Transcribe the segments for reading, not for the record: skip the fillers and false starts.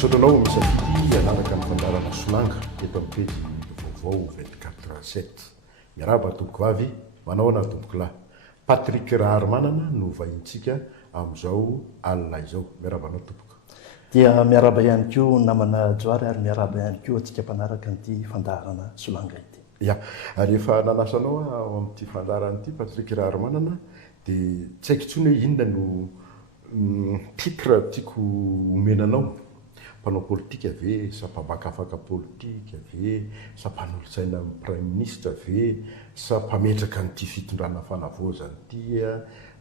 Sotranao misafidy anaraka ny fandarana solanga eto amin'ny pejy vaovao 24/7. Miaraba tompoko vavy, manao ana tompoko lahy. Patrick Raharmanana no vahintsika amin'izao alina izao. Miaraba anao tompoko. Dia miaraba ihany koa namana Joary ary miaraba ihany koa atsika mpanaraka an'ity fandarana solanga ity. Ya, rehefa nanasanao ao amin'ity fandarana ity Patrick Raharmanana dia tsy haiko intsony hoe inona no titre tiako omenanao. Mpanao politika ve, sa mpabakafaka politika ve, sa mpanolotsaina amin'ny prime ministre ve, sa mpametraka n'ity fitondrana fanavaozana ity,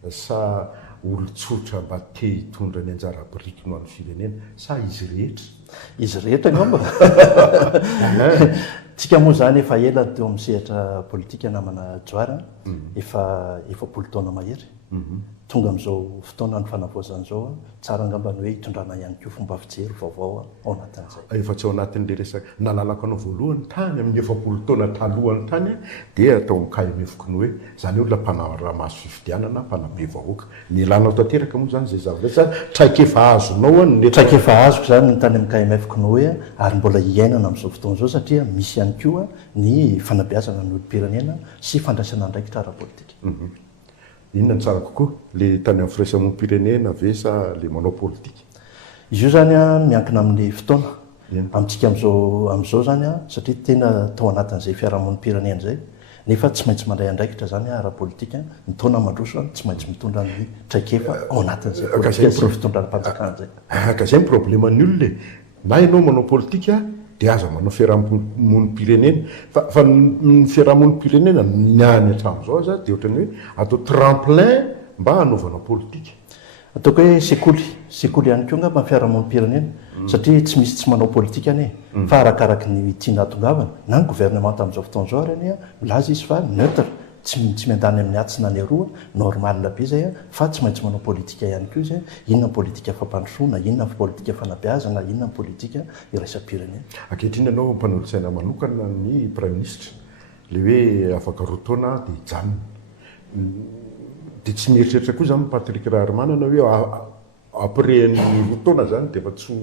sa olon-tsotra mba te hitondra ny anjara biriky no amin'ny firenena, sa izy rehetra? Izy rehetra ngamba. Tsika moa zany efa ela teo amin'ny sehatra politika namana Joary, efa 10 taona mahery. Tonga amin'izao fotoana ny fanavaozana izao tsara angamba ny hoe hitondrana ihany koa fomba fijery vaovao ao anatin'izay. Efa tsy ao anatin'ilay resaka nalalako anao voalohany tany amin'ny 10 taona talohany tany dia atao mikay mefoko ny hoe zany olona mpanara-maso fifidianana, mpanabe vahoaka. Ny elanao tanteraka moa zany zay zavatra traika efa azonao ny traika efa azoko zany ny tany amin'ny kay mefoko ny hoe ary mbola hiainana amin'izao fotoana izao satria misy ihany koa ny fanabeazana ny olom-pirenena sy fandraisana andraikitra ara-politika. Inona ny tsara kokoa le tany amin'ny firaisamonim-pirenena ve sa le manao politika? Izy io zany miankina amin'ny fotoana amintsika amin'izao zany satria tena tao anatin'izay fiarahamonim-pirenena zay nefa tsy maintsy mandray andraikitra zany ara-politika ny taona mandroso tsy maintsy mitondra ny traikefa ao anatin'izay politika sy fitondrana mpanjakana zay. Ka zay ny probleman'ny olona na ianao manao politika dia aza manao fiarahamonim-pirenena fa ny fiarahamonim-pirenena niany hatramin'izao aza dia ohatrany hoe atao tremplin mba hanaovana politika. Ataoko hoe sekoly ihany koa ngamba ny fiarahamonim-pirenena satria tsy misy tsy manao politika ane fa arakaraky ny tiana hatongavana na ny gouvernement amin'izao fotoana izao ary milaza izy fa neutre tsy miandany amin'ny atsina ny aroa normal be zay fa tsy maintsy manao politika ihany koa izy inona ny politika fampandrosoana, inona ny politika fanabeazana, inona ny politika iraisam-pirenena. Ankehitriny ianao mpanolotsaina manokana ny prime ministre le hoe afaka roa taona dia hijanona dia tsy mieritreritra koa zany Patrick Raharmanana hoe après ny roa taona zany dia efa tsy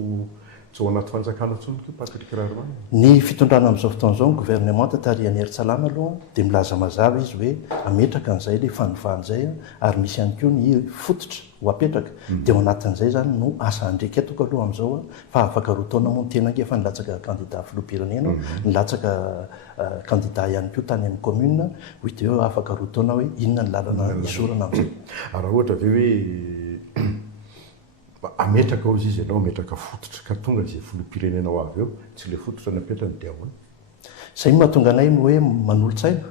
ao anaty fanjakana intsony koa Patrick Raharmanana. Ny fitondrana amin'izao fotoana izao ny gouvernement tarihany Hery-Tsalama aloha dia milaza mazava izy hoe ametraka an'izay ilay fanovana izay ary misy ihany koa ny fototra ho apetraka dia ao anatin'izay zany no asa handreka etoko aloha amin'izao fa afaka roa taona moa ny tena ange fa nilatsaka candidat filoham-pirenena nilatsaka candidat ihany koa tany amin'ny commune hita eo afaka roa taona hoe inona ny lalana isorana amin'izay. Raha ohatra ve hoe ametraka ao izy ianao ametraka fototra ka tonga izay filoham-pirenena ho avy eo tsy le fototra napetrany dia ahoana? Zay mahatonga anay no hoe manolotsaina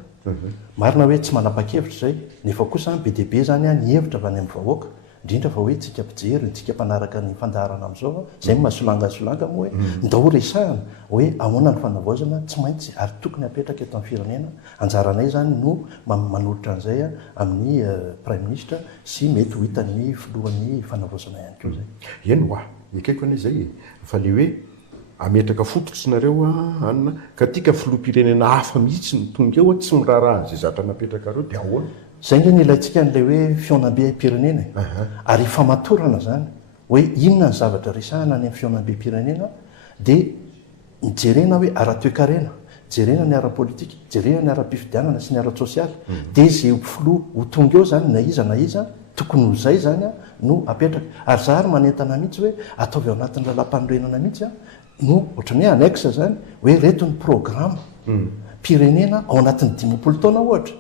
marina hoe tsy manapa-kevitra zay nefa kosa be dia be zany ny hevitra avy any amin'ny vahoaka indrindra fa hoe tsika mpijery tsika mpanaraka ny fandaharana amin'izao zay mahasolanga moa hoe ndao resahana hoe ahoana ny fanavaozana tsy maintsy ary tokony apetraka eto amin'ny firenena anjaranay zany no manolotra an'izay amin'ny prime ministre sy mety ho hitan'ny filohan'ny fanavaozana ihany koa zay. Eny hoa ekaiko anie zay fa le hoe ametraka fototra nareo anina ka tika filoham-pirenena hafa mihitsy ny tonga eo tsy miraharaha zay zatra napetraka reo dia ahoana? Zay nge nilaintsika n'ilay hoe fionam-be-pirenena ary famatorana zany hoe inona ny zavatra resahana any amin'ny fionam-be-pirenena dia mijerena hoe ara-toekarena, jerena ny ara-politika, jerena ny ara-pifidianana sy ny ara-tsosialy dia zay filoha ho tonga eo zany na iza tokony ho zay zany no apetraka ary zary manentana mihitsy hoe ataovy ao anatin'ny lalam-panorenana mihitsy no ohatrany hoe anexa zany hoe reto ny programa pirenena ao anatin'ny 10 taona ohatra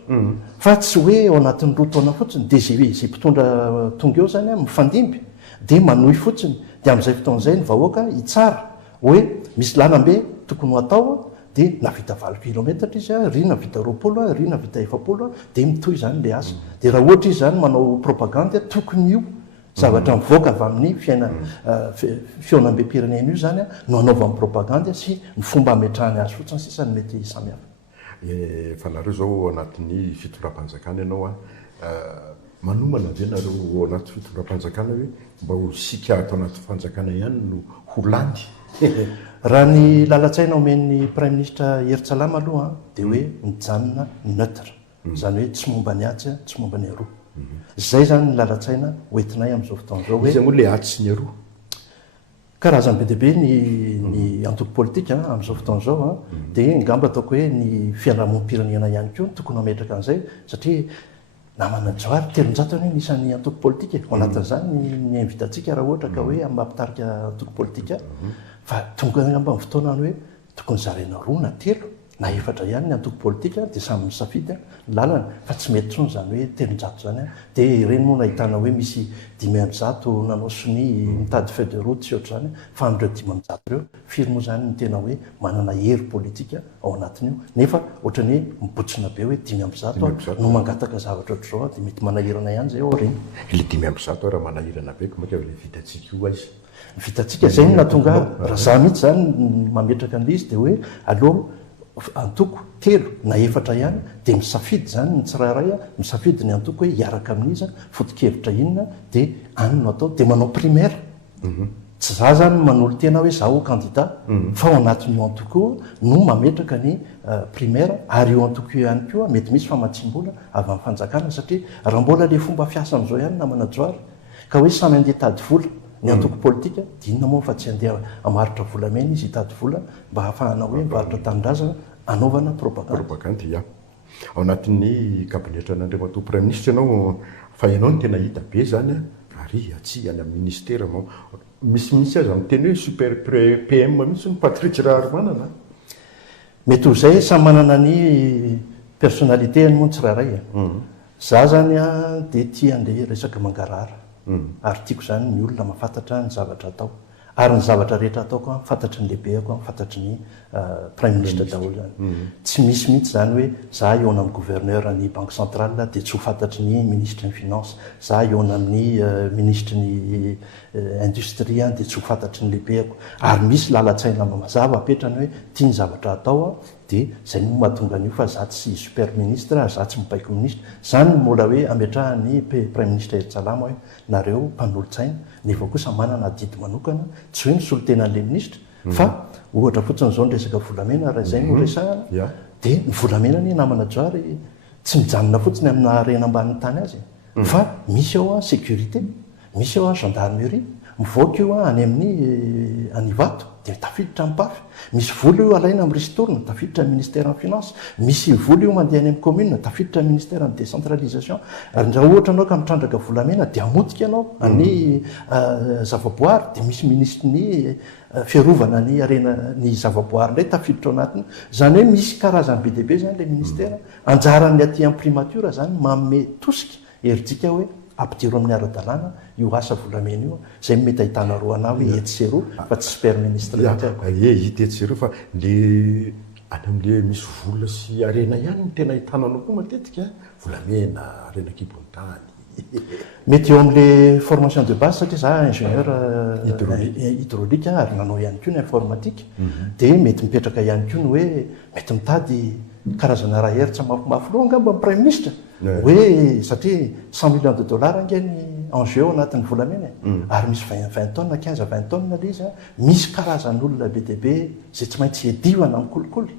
fa tsy hoe ao anatin'ny 2 taona fotsiny dia zay mpitondra tonga eo zany mifandimby dia manohy fotsiny dia amin'izay fotoan'izay ny vahoaka hitsara hoe misy lalambe tokony ho atao dia navita 20 kilometatra izy ry navita 20 ry navita 70 dia mitohy zany le asa dia raha ohatra izy zany manao propagande tokony io zavatra mivoaka avy amin'ny fionam-be-pirenena io zany no anaovan'ny propagande sy ny fomba ametrahany azy fotsiny sisa ny mety samihafa. Fa nareo zao anatin'ny fitondram-panjakana ianao manomana ve nareo ao anaty fitondram-panjakana hoe mba ho sika ato anaty fanjakana ihany no ho landy? Raha ny lalatsaina omen'ny prime ministre Hery-Tsalama aloha dia hoe mijanona neutre zany hoe tsy momba ny atsy tsy momba ny aroa zay zany ny lalatsaina hoentinay amin'izao fotoana izao hoe izy moa le atsy sy ny aroa karazany be deabe ny antoko politika amin'izao fotoana zao dia ngamba ataoko hoe ny fiarahamonimpirenena ihany koa tokony hametraka an'izay satria namana joary telonjato hoe nisan'ny antoko politika ao anatin'izany ny invitatsika raha ohatra ka hoe amin'ny mampitarika antoko politika fa tonga ngamba amin'ny fotoana any hoe tokony zarena roa na telo na efatra ihany ny antoko politika dia samy misafidy lalana fa tsy mety tsony zany hoe telonjato zany dia ireny moa nahitana hoe misy 500 nanao soni mitady feuille de route sy oatra zany fa amin'ireo 500 ireo firy moa zany ny tena hoe manana hery politika ao anatin'io nefa ohatrany hoe mibotsina be hoe 500 no mangataka zavatra ohatr'izao dia mety manahirana ihany zay ao reny le 500 raha manahirana be ko maka le vitatsika io aizy vitatsika zay no natonga raha za mihitsy zany mametraka an'le izy dia hoe aleo antoko telo na efatra ihany dia misafidy zany ny tsirairay misafidy ny antoko hoe hiaraka amin'izy foto-kevitra inona dia any no atao dia manao primaire tsy za zany manolo tena hoe za ho candidat fa ao anatin'io antoko no mametraka ny primaire ary io antoko io ihany koa mety misy famatsim-bola avy amin'ny fanjakana satria raha mbola le fomba fiasa amin'izao ihany namana joary ka hoe samy andeha tady vola ny antoko politika dia inona moa fa tsy andeha amaritra volamena izy hitady vola mba hahafahana hoe mivaritra tanindrazana anaovana propagande ia ao anatin'ny kabinetra n'andriamato prime ministre ianao fa ianao ny tena hita be zany ary atsy any amin'ny ministera misy azy amin'ny teny hoe super PM mihitsy ny Patrick Raharmanana mety ho zay samy manana ny personnalité any moa ny tsirairay za zany dia tia andeha resaka mangarahara ary tiako zany ny olona mahafantatra ny zavatra atao ary ny zavatra rehetra ataoko fantatry ny lehibeako fantatry ny prime ministre daholo zany tsy misy mihitsy zany hoe za eona amin'ny gouverneur ny banque centrale dia tsy ho fantatry ny ministre ny finance za eona amin'ny ministre ny industrie dia tsy ho fantatry ny lehibeako ary misy lalatsaina mazava apetrany hoe tia ny zavatra atao dia zay no mahatonga an'io fa za tsy super ministre za tsy mipaiko ministre zany mola hoe ametrahany prime ministre Eritsalama hoe nareo mpanolotsaina nefa kosa manana didy manokana tsy hoe nisolo tenan'le ministre fa ohatra fotsiny zao ny resaka volamena raha izay no resahana dia ny volamena ny namana joary tsy mijanona fotsiny amina rena ambanin'ny tany azy fa misy ao sécurité misy ao gendarmerie mivoaka io any amin'ny anivato dia tafiditra mipafy misy vola io alaina amin'ny ristorina tafiditra ministère en finance misy vola io mandeha any amin'ny commune tafiditra ministère en décentralisation ary raha ohatra anao ka mitrandraka volamena dia amotika ianao any zavaboary dia misy ministre ny fiarovana ny arena ny zavaboary indray tafiditra ao anatiny zany hoe misy karazany be deabe zany le ministère anjaran'ny aty amin'ny primature zany manome tosika herintsika hoe ampidiro amin'ny ara-dalàna io asa volamena io zay mety ahitana roa ana hoe etsero fa tsy super ministre hita etsero fa le any amin'le misy vola sy arena ihany ny tena hitananao koa matetika volamena arena kibon-tany mety eo amin'le formation de base satria za ingénieur hydraulique ary nanao ihany koa ny informatique dia mety mipetraka ihany koa ny hoe mety mitady karazana raha heritra mafimafy loha angamba ny prime ministre hoe satria 100 millions de dollars ange ny enjeu anatin'ny volamena ary misy 20 tonnes 15-20 tonnes le izy misy karazan'olona be deabe zay tsy maintsy edivana amin'ny kolikoly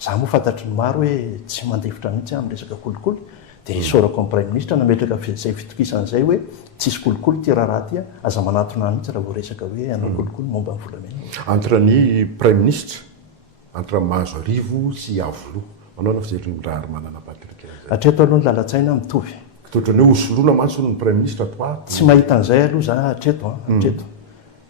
za moa fantatry ny maro hoe tsy mandefitra mihitsy amin'ny resaka kolikoly dia isaorako amin'ny prime ministre nametraka zay fitokisan'izay hoe tsisy kolikoly ty raharaha ty aza manatona mihitsy raha vo resaka hoe anao kolikoly momba ny volamena entre ny prime ministre entre mahazo arivo sy avoloa manao na fijery ny raha ary manana Patrick hatreto aloha ny lalatsaina mitovy totrany hoe osoloana mantsy ny prime ministre atoa tsy mahita an'izay aloha za hatreto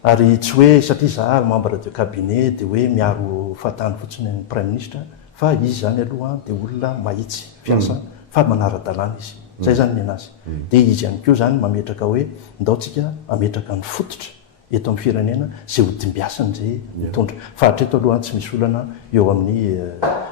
ary tsy hoe satria za membre de cabinet dia hoe miaro fahatany fotsiny ny prime ministre fa izy zany aloha dia olona mahitsy fiasa fa manara-dalàna izy zay zany ny anazy dia izy ihany koa zany mametraka hoe ndaotsika ametraka ny fototra eto amin'ny firenena zay ho dimbiasany zay mitondra fa hatreto aloha tsy misy olana eo amin'ny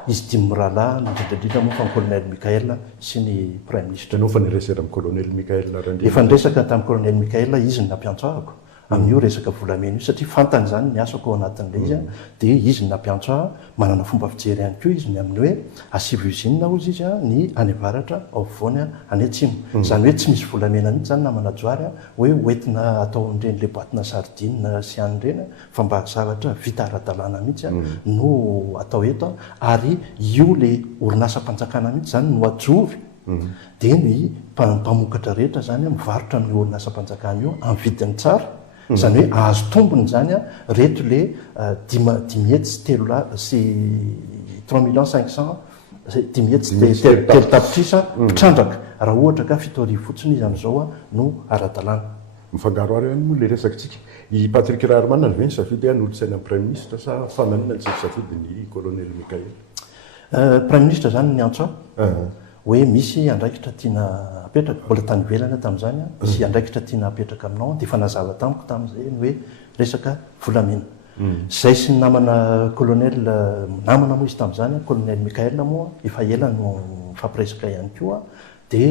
izy dimy mirahalahy indrindrandrindra moa fa ny colonel Michael sy ny prime ministre anao fa niresera amin'ny colonel Michael efa niresaka tamin'ny colonel Michael izy ny nampiantsoahako amin'io resaka volamena io satria fantany zany ny asako ao anatin'le izy dia izy ny nampiantso manana fomba fijery ihany koa izy ny amin'ny hoe asivo usine ozy izy ny any avaratra ao afovoany any atsimo zany hoe tsy misy volamena mihitsy zany namana joary hoe hoentina atao n'ireny le boatina sardine sy an'ireny fa mba zavatra vita ara-dalàna mihitsy no atao eto ary io le orinasa-mpanjakana mihitsy zany no ajovy dia ny mpamokatra rehetra zany mivarotra amin'ny orinasa-mpanjakana io amin'ny vidiny tsara zany hoe ahazo tombony zany a reto le 10 hetsy sy 3 500 10 hetsy telo tapitrisa mpitrandraka raha ohatra ka fitoarivo fotsiny izy am'izao a no ara-dalàna mifangaro ary moa le resakitsika i Patrick Raharmana ve ny safidy n'olo-tsaina ny prime ministre sa fananina ny safidy ny colonel Mikael prime ministre zany ny antso hoe misy andraikitra tiana apetraka mbola tany velana tamin'izany misy andraikitra tiana apetraka aminao dia fa nazava tamiko tamin'izay ny hoe resaka volamena zay sy ny namana colonel namana moa izy tamin'izany colonel Mikael moa efa ela no fampiresaka ihany koa dia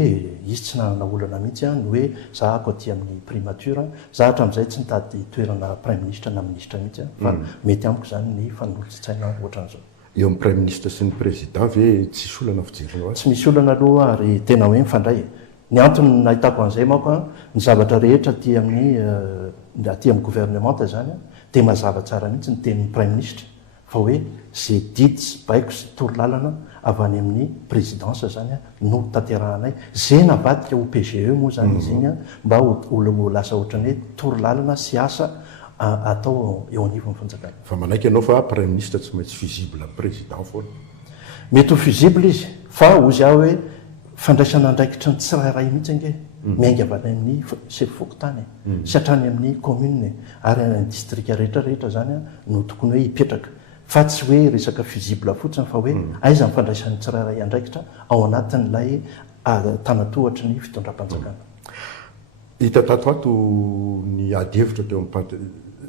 izy tsy nanana olana mihitsy ny hoe za ako aty amin'ny primature za hatramin'izay tsy nitady toerana prime ministre na ministre mihitsy fa mety amiko zany ny fanolotsaina ohatran'izao eo amin'ny prime ministre sy ny président ve tsisy olana fijerinao tsy misy olana aloha ary tena hoe mifandray ny antony nahitako an'izay mako ny zavatra rehetra aty amin'ny gouvernement zany dia mazava tsara mihitsy ny tenin'ny prime ministre fa hoe zay didy sy baiko sy torolalana avy any amin'ny présidence zany no tanterahanay zay navadika OPGE moa zany izy igny mba ho lasa ohatran'ny hoe torolalana sy asa atao eo anivon'ny fanjakana fa manaiky ianao fa prime ministre tsy maintsy fusible président foana mety ho fusible izy fa ozy aho hoe fandraisana andraikitra ny tsirairay mihitsy ange miainga avana amin'ny sefokotany sy hatrany amin'ny commune ary ny district rehetrarehetra zany no tokony hoe hipetraka fa tsy hoe resaka fusible fotsiny fa hoe aiza nyfandraisan'ny tsirairay andraikitra ao anatin'ilay tanatohatry ny fitondram-panjakana hita tatoato ny ady hevitra teo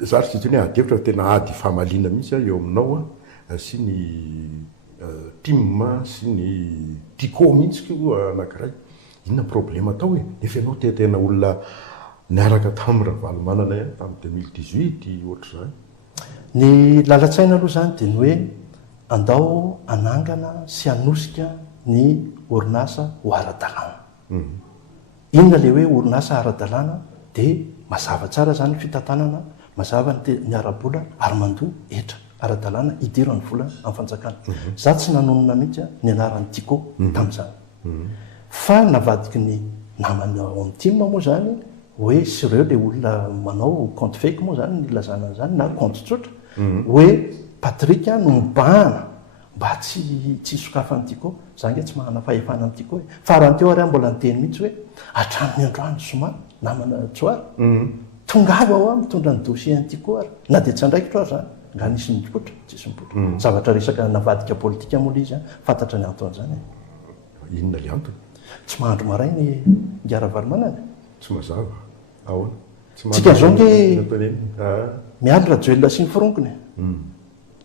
zary sy teny ady hevitra tena ady fahamaliana mihitsy eo aminao sy ny tim sy ny tico mihitsy koa anankiray inona problème atao hoe efa ianao tetena olona niaraka tamin'ny Ravalomanana ihany tamin'ny 2018 ohatra zany ny lalatsaina aloha zany dia ny hoe andao anangana sy anosika ny orinasa ho ara-dalàna inona le hoe orinasa ara-dalàna dia mazava tsara zany fitantanana mazava ny ara-bola ary mandoa etra ara-dalàna idiran'ny vola amin'ny fanjakana za tsy nanonona mihitsy ny anaran'ny tico tamin'izany fa navadiky ny namana ao amin'ny tim moa zany hoe sy ireo le olona manao compte fake moa zany ny lazana zany na compte tsotra hoe Patrick no mibahana mba tsy sokafany tico zange tsy mahana fahefana amin'ny tico fa raha teo ary mbola niteny mihitsy hoe hatramin'ny androany soma namana tsoary tongava ao mitondra ny dossier ny tico ary na dia tsy andraikitra ary zany nga nisy mipotra tsisy mipotra zavatra resaka navadika politika moa izy fantatra ny antony zany inona le antony tsy mahandro maray ny Rahavalomanana tsy mazava ahoana tsika zao nge mialy rajoelona sy ny foronkony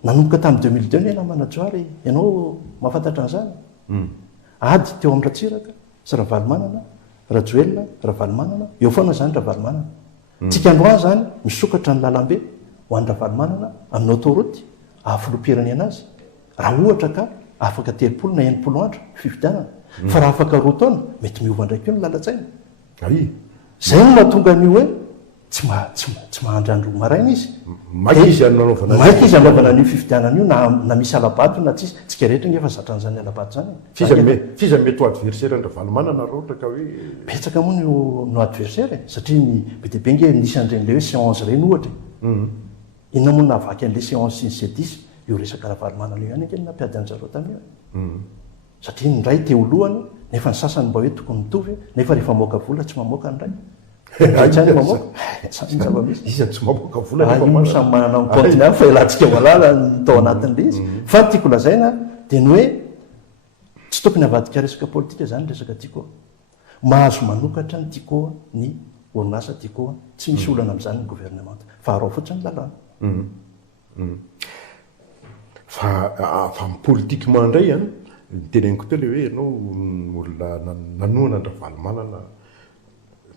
nanomboka tamin'ny 2002 ny namana tsoary ianao mahafantatra an'izany ady teo amin'ny Ratsiraka sy Ravalomanana rajoelona Ravalomanana eo foana zany Ravalomanana tsika androany zany misokatra ny lalambe ho an'ny Ravalomanana amin'ny autoroute ahafolopirenena azy raha ohatra ka afaka 30 na 90 andro fividianana fa raha afaka roa taona mety miova ndraiky io ny lalatsaina zay no mahatonga ny hoe tsy mahandry andro maraina izy maiky izy anaovana ny fividianana io na misy alabato na tsisy tsika rehetra ngefa zatran'izany alabato zany fiza mety ho adversaire ny Ravalomanana raha ohatra ka hoe betsaka moa no adversaire satria ny be dia be nge nisy an'ireny le hoe séance reny ohatra inona moa nahavaky an'le séance sy ny C10 io resaka Ravalomanana io ihany ange nampiady an'zareo tamio satria ny ray teo lohany nefa ny sasany mba hoe tokony mitovy nefa rehefa mamoaka vola tsy mamoaka ny ray izy tsy mamoaka vola samy manana mikontiny fa elantsika malala tao anatin'le izy fa tiako lazaina dia ny hoe tsy tokony havadika resaka politika zany resaka tiako mahazo manokatra ny tiako ny orinasa tiako tsy misy olana amin'izany ny gouvernement fa arao fotsiny lalàna fa politika mandray teneniko teo le hoe ianao olona nanoana ny Ravalomanana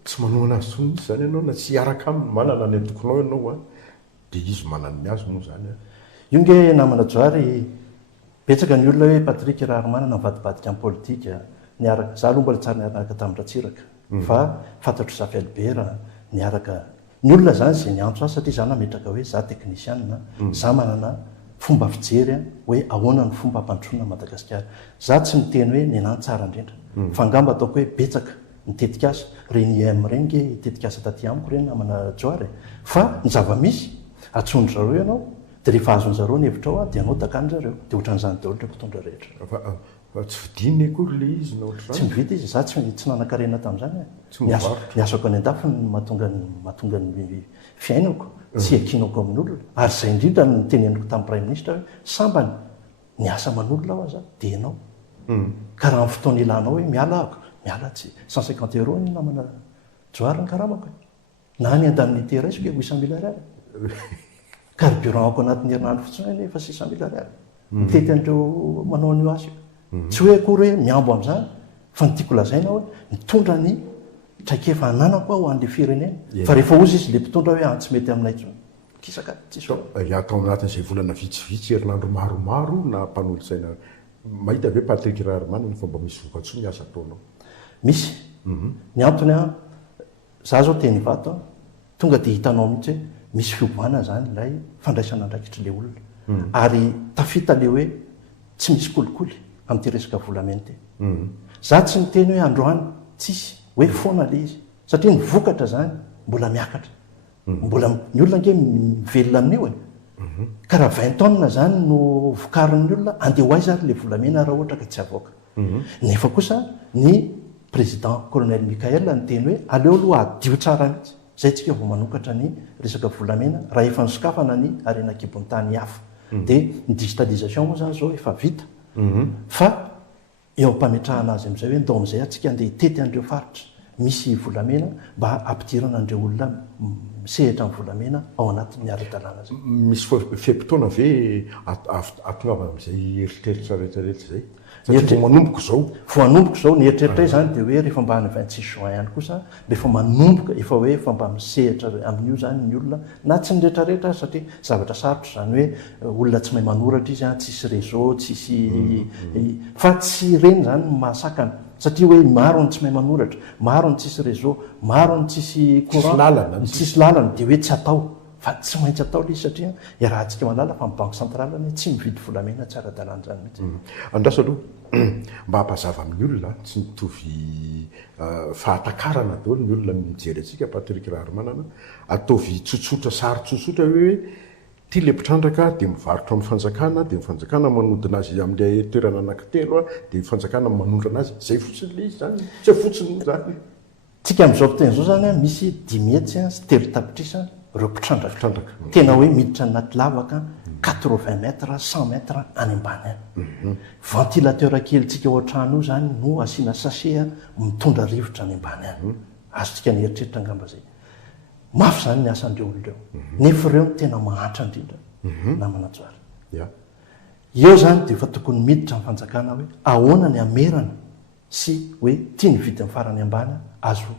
tsy manoana azy tsony misy zany ianao na tsy hiaraka aminy manana ny atokonao ianao dia izy manany ny azy moa zany io nge namana joary betsaka ny olona hoe Patrick Raharmana nivadibadika amin'ny politika niaraka za aloha mbola tsara niaraka tamin'ny Ratsiraka fa fantatro Safy Albert niaraka ny olona zany zay niantso azy satria za nametraka hoe za technicienne za manana fomba fijery hoe ahoana ny fomba hampandrosoana Madagasikara za tsy miteny hoe nenany tsara indrindra fa ngamba ataoko hoe betsaka mitetika asa reny reny ge itetika asa taty amiko reny namana joary fa ny zava-misy atsondro zareo ianao dia rehefa azon'zareo ny hevitra ao a dia anao dakany zareo dia ohatran'izany daholo le mpitondra rehetra tsy vidiny akory le izy na tsy mividy izy za tsy nanakarena tamin'izany ny asako any an-dafy ny mahatonga ny fiainako tsy akinako amin'ny olona ary zay indrindra ny teneniko tamin'ny prime ministre hoe sambany ny asa man'olona aho aza dia ianao ka raha amin'ny fotoana ilanao hoe miala ako miala tsy 150 € ny namana joary ny karamako na ny indemnité raisiko 800 000 ariary carburant-ako anatin'ny herinandro fotsiny efa 600 000 ariary mitety andreo manao an'io asa tsy hoe akory hoe miambo amin'izany fa ny tiako lazaina hoe mitondra ny traikefa ananako aho an'le firenena fa rehefa ozy izy le mpitondra hoe tsy mety aminay tsony kisaka tsisy atao anatin'izay volana vitsivitsy herinandro maromaro na mpanolosaina mahita ve Patrick Raharmana fomba misy voka-tsoa ny asa ataonao misy ny antony a za zao teny vato tonga dia hitanao mihitsy hoe misy fioboana zany ilay fandraisana andraikitra le olona ary tafita le hoe tsy misy kolikoly amin'ity resaka volamena ty za tsy miteny hoe androany tsisy hoe foana le izy satria ny vokatra zany mbola miakatra mbola ny olona nge mivelona amin'io ka raha 20 taonina zany no vokarin'ny olona andeha ho aiza ary le volamena raha ohatra ka tsy avoaka nefa kosa ny président colonel Michael ny teny hoe aleo aloha adio tsara mihitsy zay tsika vao manokatra ny resaka volamena raha efa nisokafana ny arenakibony tany hafa dia ny digitalisation moa zany zao efa vita fa eo ampametrahana azy amin'izay hoe ndao amin'izay atsika andeha hitety an'ireo faritra misy volamena mba ampidirana an'ireo olona misehatra amin'ny volamena ao anatin'ny ara-dalàna zay misy fepitoana ve atongavana amin'izay eritreritra rehetrarehetra zay satria manomboka zao vo manomboka zao ny eritreritra zany dia hoe rehefa mba ny 26 juin ihany kosa rehefa manomboka efa hoe efa mba misehatra amin'io zany ny olona na tsy ny rehetrarehetra satria zavatra sarotra zany hoe olona tsy mahay manoratra izy tsisy réseau tsisy fa tsy reny zany mahasakana satria hoe maro ny tsy mahay manoratra maro ny tsisy réseau maro ny tsisy courant tsisy lalana dia hoe tsy atao fa tsy maintsy atao le izy satria rahantsika malala fa ny banque centrale ny tsy mividy volamena tsy ara-dalàna zany mihitsy andraso aloha mba hampazava amin'ny olona tsy mitovy fahatakarana daholo ny olona mijery atsika Patrick Raharmana ataovy tsotsotra sary tsotsotra hoe ty le mpitrandraka dia mivarotra amin'ny fanjakana dia mifanjakana manodina azy amin'ilay toerana anankitelo dia mifanjakana manondrana azy zay fotsiny le izy zany tsy fotsiny zany tsika amin'izao fotena zao zany misy 10 metsy sy telo tapitrisa reo mpitrandraka tena hoe miditra anaty lavaka 80 mètres 100 mètres any ambany any ventilateur kely tsika ao an-trano io zany no asiana sachet mitondra rivotra any ambany any azotsika ny eritreritra angamba zay mafy zany ny asan'ireo olon'ireo nefa ireo tena mahantra indrindra namana joary eo zany dia efa tokony miditra amin'ny fanjakana hoe ahoana ny amerana sy hoe tia ny vidy amin'ny farany ambany azo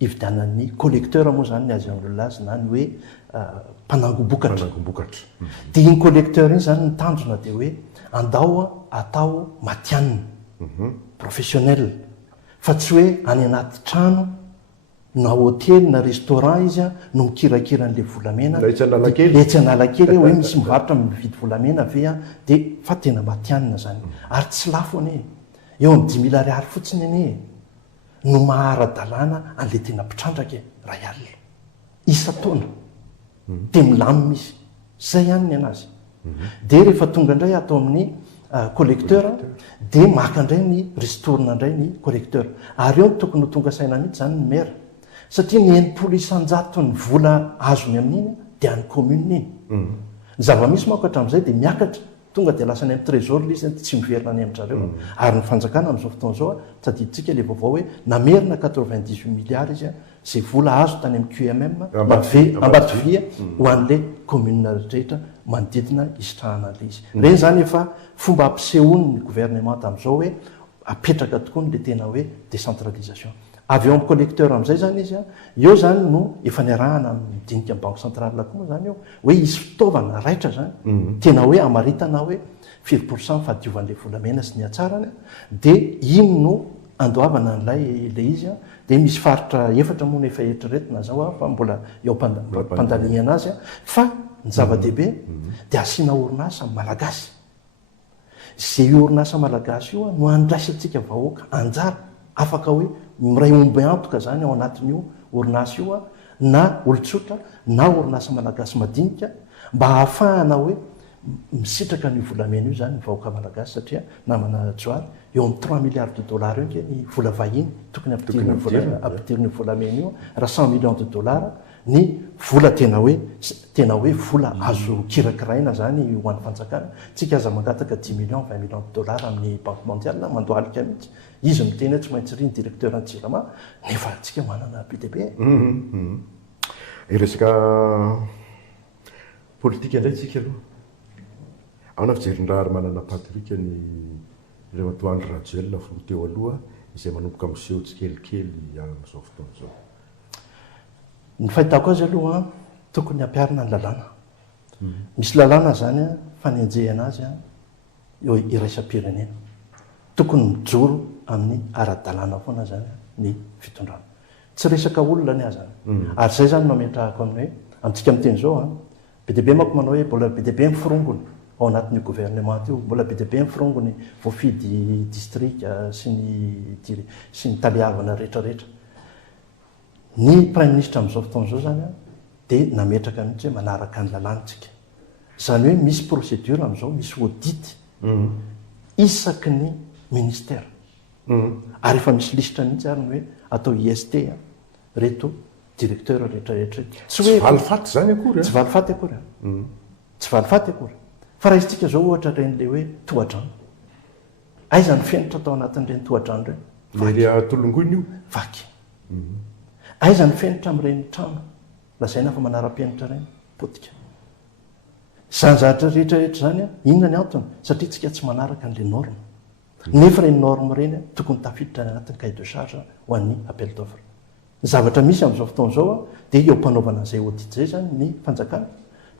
ividianan'ny collecteur moa zany ny azy amin'olona azy na ny hoe mpanangobokatra dia iny collecteur iny zany ny tanjona dia hoe andao atao matianina professionnel fa tsy hoe any anaty trano na hôtely na restaurant izy no mikirakira n'le volamena letsy analakely hoe misy mivarotra mividy volamena ve dia fa tena matianina zany ary tsy lafo ane eo amin'ny 10 000 ariary fotsiny ane no mahara-dalàna an'le tena mpitrandraka raha alina isa taona dia milamy misy zay ihany ny anazy dia rehefa tonga indray atao amin'ny collecteur dia maka indray ny ristourna indray ny collecteur ary eo tokony ho tonga saina mihitsy zany ny maire satria ny 900 ny vola azony amin'iny dia any commune iny ny zava-misy manko hatramin'izay dia miakatra tonga dia lasa ny amin'ny trésor le izy tsy miverina any amin'zareo ary ny fanjakana amin'izao fotoana zao tadiditsika le vaovao hoe namerina 98 milliards izy zay vola azo tany amin'ny QMM ambatovia ho an'le commune rehetra manodidina isitrahana le izy reny zany efa fomba ampisehony ny gouvernement tamin'izao hoe apetraka tokoa ny le tena hoe décentralisation avy eo amin'ny collecteur amin'izay zany izy eo zany no efa niarahana midinika amin'ny banque centrale koa moa zany eo hoe izy fitaovana raitra zany tena hoe amaritana hoe 5% fahadiovan'le volamena sy ny atsarany dia iny no andoavana n'lay le izy dia misy faritra efatra moa no efa eritreretina zao fa mbola eo mpandaniana azy fa ny zava-dehibe dia asiana orinasa malagasy zay orinasa malagasy io no andraisantsika vahoaka anjara afaka hoe miray omby antoka zany ao anatin'io orinasa io a na olotsotra na orinasa malagasy madinika mba hahafahana hoe misitraka ny volamena io zany ny vahoaka malagasy satria namana joary eo amin'ny 3 milliards de dollars eo nke ny vola vahiny tokony ampitiriny volamena io raha 100 millions de dollars ny vola tena hoe vola azo kirakiraina zany ho an'ny fanjakana tsika aza mangataka 10 millions 20 millions de dollars amin'ny banque mondiale mandoalika mihitsy izy miteny hoe tsy maintsy ry ny directeur anjirama nefa tsika manana BDB resaka politika indray tsika aloha aona fijerin-draha ary manana patrika ny Andry Rajoelina filoha teo aloha izay manomboka miseho tsikelikely amin'izao fotoana izao. Ny fahitako azy aloha tokony ampiarina ny lalàna. Misy lalàna zany fanenjehana azy eo iraisam-pirenena. Tokony mijoro amin'ny ara-dalàna foana zany ny fitondrana. Tsy resaka olona ny azy. Ary zay zany mametrahako amin'ny hoe amintsika miteny zao BDB manko manao hoe mbola BDB mifirongony ao anatin'ny gouvernement io, mbola BDB mifirongony voafidy district sy ny taliavana rehetrarehetra. Ny prime ministre amin'izao fotoana zao zany dia nametraka mihitsy hoe manaraka ny lalàntsika. Zany hoe misy procédure amin'izao, misy audit isaky ny ministère. Ary efa misy listra mihitsy ary ny hoe atao IST reto directeur rehetrarehetra. Tsy valifaty zany akory. Tsy valifaty akory. Tsy valifaty akory. Fa raha isitsika zao ohatra ren'le hoe tohadrano. Aiza ny fenitra atao anatin'ireny tohadrano ireny? Le tolongoina io? Vaky. Aiza ny fenitra amin'ireny trano? Lazaina fa manara-penitra ireny? Potika. Zany zavatra rehetrarehetra zany inona ny antony? Satria tsika tsy manaraka an'ilay norme. Nefa ireny norme ireny tokony tafiditra ny anatin'ny cahier de charge ho an'ny appel d'offre. Zavatra misy amin'izao fotoana izao dia eo mpanaovana izay audit zay zany ny fanjakana.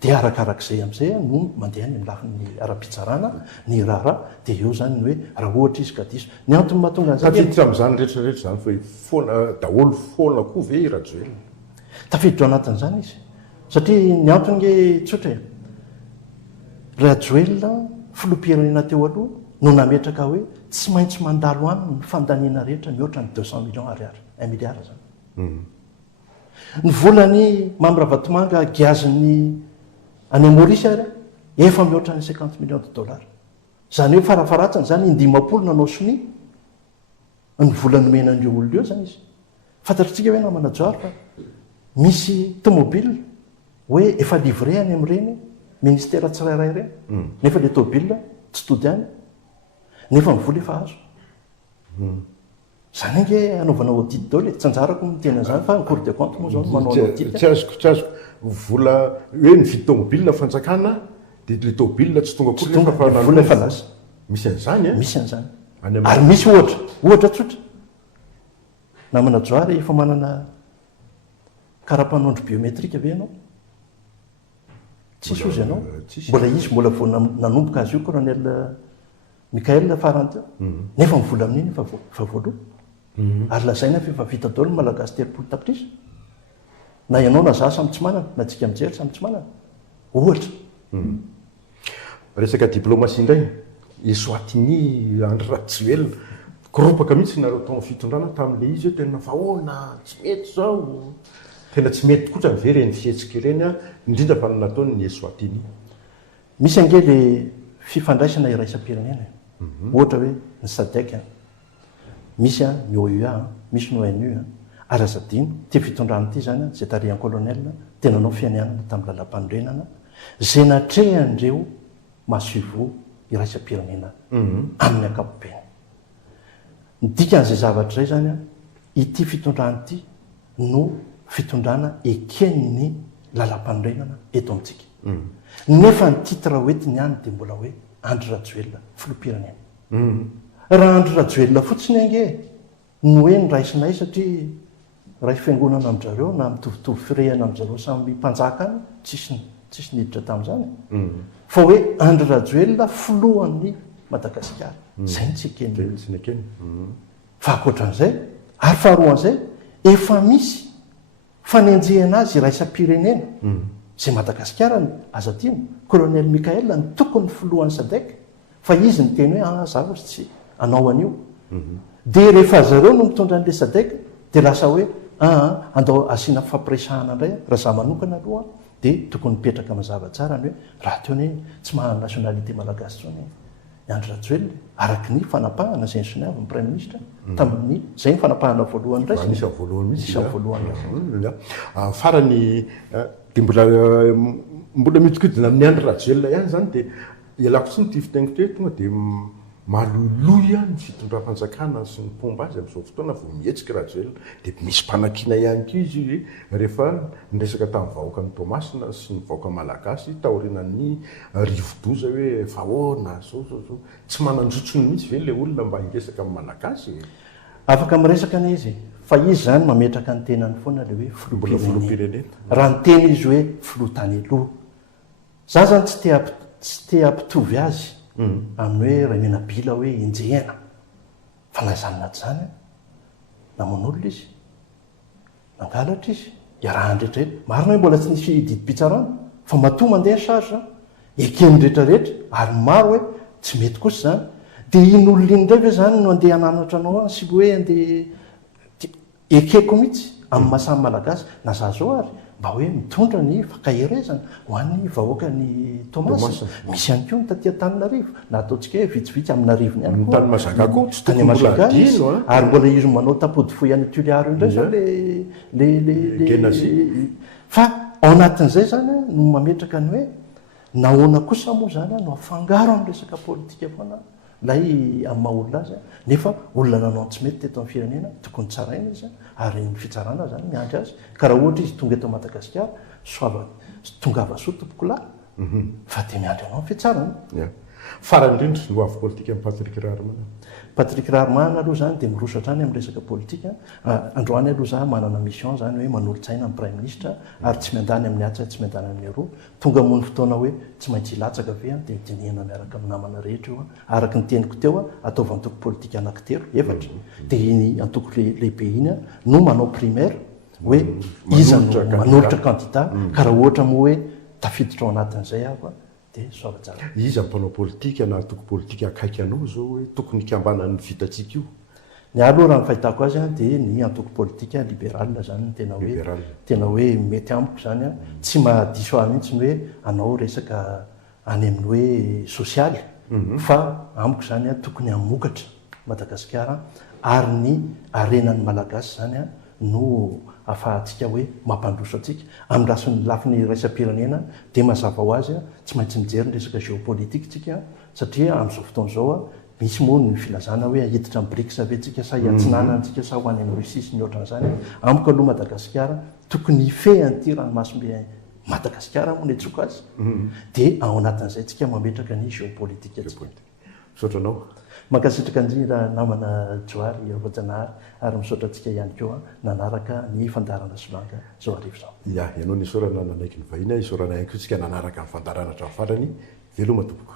Dia arakarak'izay amin'izay no mandeha ny lafin'ny ara-pitsarana, ny raharaha, dia eo zany ny hoe raha ohatra izy ka diso. Ny antony mahatonga an'izany. Tafiditra amin'izany rehetrarehetra zany fa foana daholo foana koa ve Rajoelina? Tafiditra ao anatin'izany izy. Satria ny antony tsotra Rajoelina filoham-pirenena teo aloha no nametraka hoe tsy maintsy mandalo aminy ny fandaniana rehetra mihoatra ny 200 millions ariary, 1 milliard zany. Ny volany Mambravatomanga giaziny any Maurice ary efa mihoatra ny 50 millions de dollars. Zany hoe farafaratsany zany indimapolo nanao soni ny vola nomena an'ireo olona eo zany izy. Fantatritsika hoe namana joary fa misy tomobile hoe efa livré any amin'ireny ministère tsirairay ireny. Nefa le tomobile tsy tody any. Nefa ny vola efa azo. Zany ange anaovana audit daholo tsy anjarako mitena zany fa ny Cour des comptes moa zao manao audit. Tsy azoko vola hoe mividy tomobile fanjakana dia le tomobile tsy tonga akory fa vola efa lasa. Misy an'izany misy an'izany. Ary misy ohatra tsotra. Namana joary efa manana karapanondro biometrika ve ianao? Tsisy ozy ianao? Mbola izy mbola vao nanomboka azy io colonel Michael farany teo. Nefa mivola amin'iny fa voaloha. Ary lazaina fa efa vita daholo malagasy 30 tapitrisa. Na ianao na zaho samy tsy manana, na tsika mijery samy tsy manana. Ohatra. Resaka diplomasia indray, Eswatini Andry Rajoelina koropaka mihitsy nareo tao fitondrana tamin'ilay izy hoe tena fa ahoana tsy mety zao. Tena tsy mety kosa ve reny fihetsika ireny indrindra fa nataony ny Eswatini. Misy ange le fifandraisana iraisam-pirenena. Ohatra hoe ny SADC, misy ny OUA, misy ny ONU, ary azadino ty fitondrana ity zany zay tarihan'ny colonel tena nao fianianana tamin'ny lalam-panorenana zay natrehandreo masivo iraisam-pirenena amin'ny ankapobeny. Ny dikan'izay zavatra zay zany ity fitondrana ity no fitondrana eken'ny lalam-panorenana eto amintsika. Nefa ny titre hoentiny ihany dia mbola hoe Andry Rajoelina filoham-pirenena. Raha Andry Rajoelina fotsiny ange no hoe ny raisinay satria raha fiangonana amin'izareo na mitovitovy firehana amin'izareo samy mpanjaka any tsisy niditra tamin'izany. Fa hoe Andry Rajoelina filohan'ny Madagasikara. Zay ny tsy ekeny. Fa ankoatran'izay ary faharoan'izay efa misy fanenjehana azy iraisam-pirenena. Zay Madagasikara azadino colonel Michael ny tokony filohan'ny SADC fa izy ny teny hoe zaho tsy anao an'io. dia rehefa zareo no mitondra n'le sadeka dia lasa hoe andao asiana fampiresahana indray raha za manokana aloha dia tokony mipetraka mazava tsara ny hoe raha teony tsy mahany nationalité malagasy tsony Andry Rajoelina araky ny fanapahana izay nisoniavy ny prime ministre tamin'ny zay ny fanapahana voalohany indray isany voalohany mihitsy voalohany farany dia mbola mitokodina amin'ny Andry Rajoelina ihany zany dia ialako tsy ny ty fiteniko te tonga dia maloloya ny fitondram-panjakana sy ny pomba azy amin'izao fotoana vao mihetsika Rajoelina dia misy mpanakiana ihany koa izy rehefa niresaka tamin'ny vahoaka ny Tomasina sy ny vahoaka malagasy taorinan'ny rivo-doza hoe efa ahoana zao tsy manandrotsony mihitsy ve le olona mba hiresaka amin'ny malagasy afaka miresaka ny izy fa izy zany mametraka ny tenany foana le hoe filoha-pirenena raha ny tena izy hoe filoha tany aloha za zany tsy te hampitovy azy amin'ny hoe Raminabila hoe injehana fa nazanona tsy zany namon'olona izy nangalatra izy iarahany rehetrarehetra marina hoe mbola tsy nisy didi-pitsarana fa matoa mandeha ny sarza ekeny rehetrarehetra ary maro hoe tsy mety kosa zany dia iny olona iny ndray ve zany no andeha hananatra anao sy hoe andeha ekeko mihitsy amin'ny mahasamy malagasy na za zao ary mba hoe mitondra ny fakaherezana ho an'ny vahoaka ny Tomasina misy ihany koa ny taty Antananarivo na ataontsika hoe vitsivitsy amin'Arivony ihany koa tany Mazanga koa tsy tany Mazanga izy ary mbola izy manao tapody foy any Tuliaro indray zao le fa ao anatin'izay zany no mametraka ny hoe nahoana kosa moa zany no afangaro amin'ny resaka politika foana lay amin'ny maha-olona azy nefa olona nanao tsy mety teto amin'ny firenena tokony tsaraina izy ary ny fitsarana zany miandry azy ka raha ohatra izy tonga eto Madagasikara tongava soa tompokolahy fa dia miandry anao ny fitsarana farany indrindra no avy politika amin'ny Patrick Rarimana aloha zany dia mirosatra any amin'ny resaka politika androany aloha za manana mission zany hoe manolo-tsaina amin'ny prime ministre ary tsy miandany amin'ny atsa tsy miandany amin'ny roa tonga mony fotoana hoe tsy maintsy hilatsaka ve dia dinihana miaraka amin'ny namana rehetra eo araky ny teniko teo ataovy antoko politika anankitelo efatra dia iny antoko lehibe iny no manao primaire hoe iza manolotra candidat ka raha ohatra moa hoe tafiditra ao anatin'izay afa izy ampanao politika na toko politika akaiky anao zao hoe tokony hikambanany vitatsika io ny aloha raha ny fahitako azy dia ny antoko politika libéral zany tena hoe mety amiko zany tsy mahadiso ahy mihitsy ny hoe anao resaka any amin'ny hoe sosialy fa amiko zany tokony hamokatra Madagasikara ary ny arenany malagasy zany no afahantsika hoe mampandroso atsika amin'ny rasiny lafiny raisam-pirenena dia mazava ho azy tsy maintsy mijery ny resaka géopolitique tsika satria amin'izao fotoana zao misy moa ny filazana hoe ahiditra amin'ny BRICS ve tsika sa hiantsinanantsika sa ho any amin'ny Russie sy ny ohatran'izany amiko aloha Madagasikara tokony hifehy an'ity ranomasombe Madagasikara moa ny atsoka azy dia ao anatin'izay tsika mametraka ny géopolitique atsika sotranao mankasitraka anjira namana Johary Voajanahary ary misaotra antsika ihany koa nanaraka ny fandarana solanga zao arivo zao ianao ny isorana nanaiky ny vahiny isorana ihany koa tsika nanaraka ny fandarana hatramin'ny farany veloma tompoko